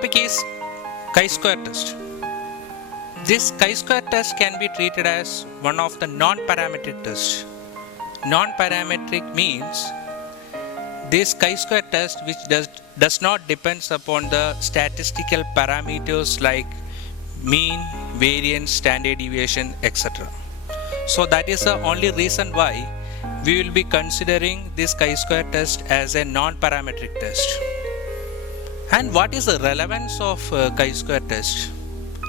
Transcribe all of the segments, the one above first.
topic is chi-square test. This chi-square test can be treated as one of the non-parametric tests. Non-parametric means this chi-square test which does not depends upon the statistical parameters like mean, variance, standard deviation, etc. So that is the only reason why we will be considering this chi-square test as a non-parametric test. And what is the relevance of chi-square test?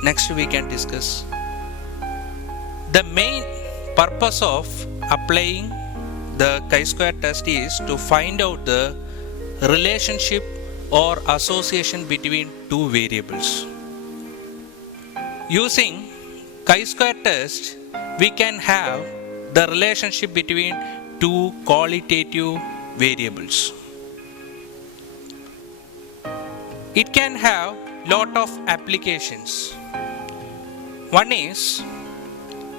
Next we can discuss. The main purpose of applying the chi-square test is to find out the relationship or association between two variables. Using chi-square test, we can have the relationship between two qualitative variables. It can have lot of applications. One is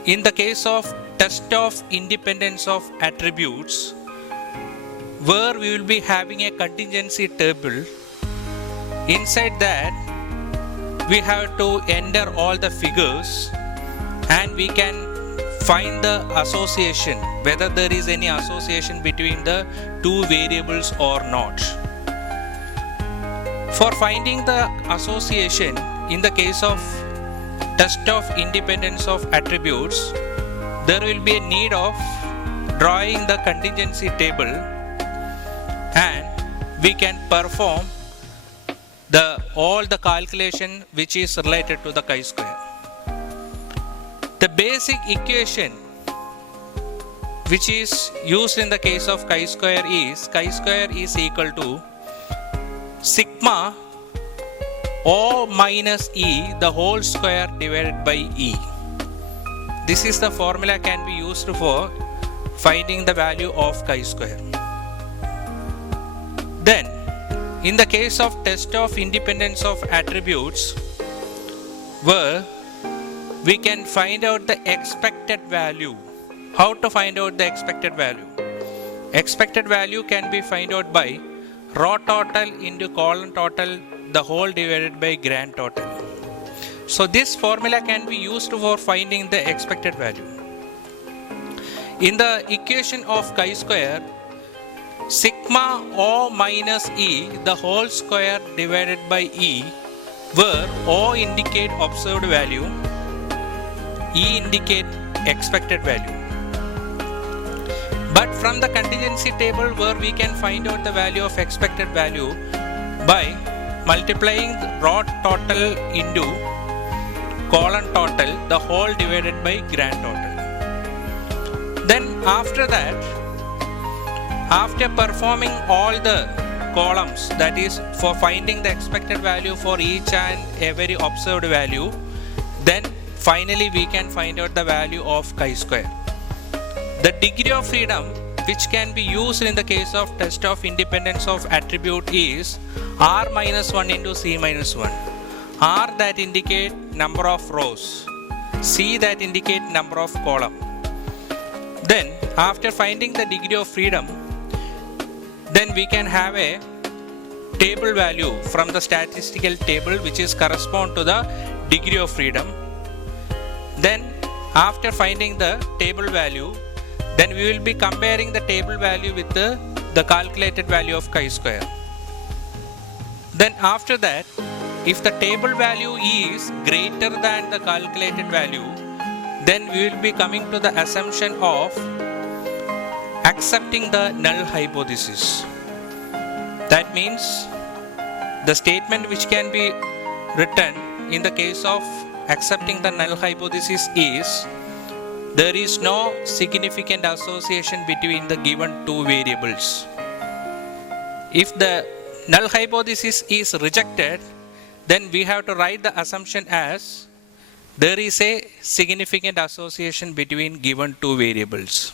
in the case of test of independence of attributes, where we will be having a contingency table. Inside that we have to enter all the figures and we can find the association, whether there is any association between the two variables or not. For finding the association in the case of test of independence of attributes, there will be a need of drawing the contingency table and we can perform all the calculation which is related to the chi-square. The basic equation which is used in the case of chi-square is equal to sigma O minus E the whole square divided by E. This is the formula can be used for finding the value of chi-square. Then in the case of test of independence of attributes, where we can find out the expected value. How to find out the expected value? Expected value can be found out by raw total into column total the whole divided by grand total. So this formula can be used for finding the expected value. In the equation of chi-square, sigma O minus E the whole square divided by E, where O indicate observed value, E indicate expected value. But from the contingency table where we can find out the value of expected value by multiplying raw total into column total the whole divided by grand total. Then after that, after performing all the columns, that is for finding the expected value for each and every observed value, then finally we can find out the value of chi-square. The degree of freedom which can be used in the case of test of independence of attribute is R minus 1 into C minus 1. R that indicate number of rows, C that indicate number of column. Then after finding the degree of freedom, then we can have a table value from the statistical table which is correspond to the degree of freedom. Then after finding the table value, then we will be comparing the table value with the calculated value of chi-square. Then after that, if the table value is greater than the calculated value, then we will be coming to the assumption of accepting the null hypothesis. That means the statement which can be written in the case of accepting the null hypothesis is there is no significant association between the given two variables. If the null hypothesis is rejected, then we have to write the assumption as there is a significant association between given two variables.